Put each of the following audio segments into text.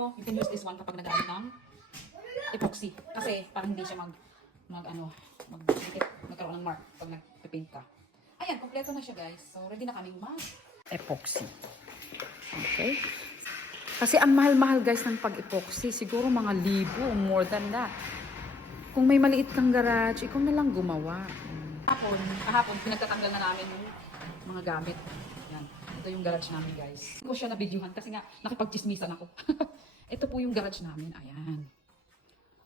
You can use this one kapag nag-ano ng epoxy. Kasi parang hindi siya magkaroon ng mark pag nag-paint ka. Ayan, kompleto na siya guys. So, ready na kaming mag-epoxy. Okay? Kasi ang mahal-mahal guys ng pag-epoxy. Siguro mga libo or more than that. Kung may maliit kang garage, ikaw na lang gumawa. Kahapon, pinagtatanggal na namin yung mga gamit. Yan. Ito yung garage namin guys. Hindi ko siya na-videohan kasi nga nakipag-chismisan ako. Ito po yung garage namin. Ayan.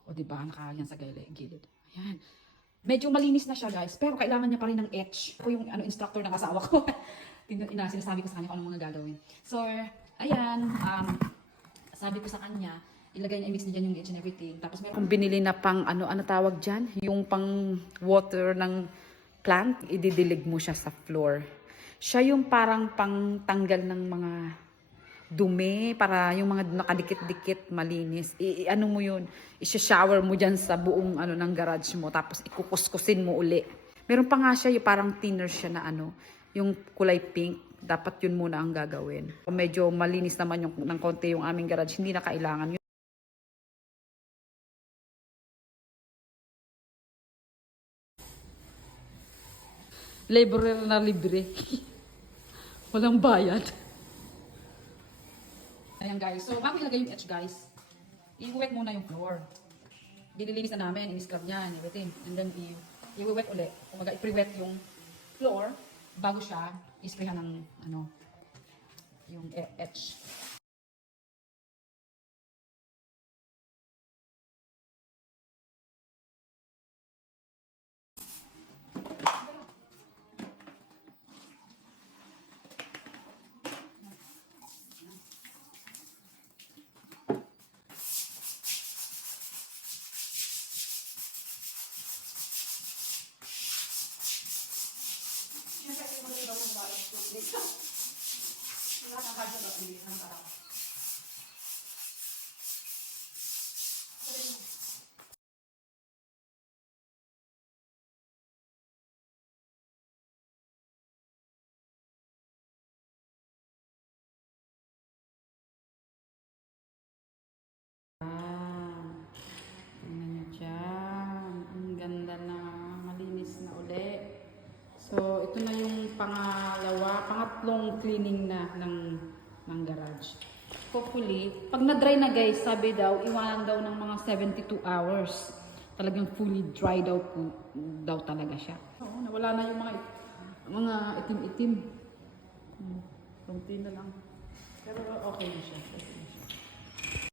O diba, nakayan sa gilid. Ayan. Medyo malinis na siya guys, pero kailangan niya pa rin ng etch. Ako yung instructor ng asawa ko. Sinasabi ko sa kanya kung anong mga gagawin. So, ayan. Sabi ko sa kanya, ilagay na i-mix niya dyan yung etch and everything. Tapos meron kong binili na pang ano tawag dyan? Yung pang water ng plant, ididilig mo siya sa floor. Siya yung parang pang tanggal ng mga dumi, para yung mga nakadikit-dikit, malinis. Ano mo yun, i-shower mo dyan sa buong ng garage mo, tapos ikukuskusin mo uli. Meron pa nga siya, yung parang thinner siya na yung kulay pink. Dapat yun muna ang gagawin. Kung medyo malinis naman ng konti yung aming garage, hindi na kailangan yun. Laborer na libre. Walang bayad. Ayan guys. So, bago ilagay yung etch guys, i-wet muna yung floor. Dililinis na namin, i-scrub yan, everything. And then, i-wet ulit. Kumaga, i-pre-wet yung floor bago siya i-sprayhan ng, yung etch. Tingnan nyo dyan. Ang ganda na, malinis na uli. So, ito na yung pangatlong cleaning na ng garage. Hopefully, pag na-dry na guys, sabi daw, iwanan daw ng mga 72 hours. Talagang fully dry daw talaga siya. Oo, nawala na yung mga itim-itim. Kunti na lang. Pero okay na siya.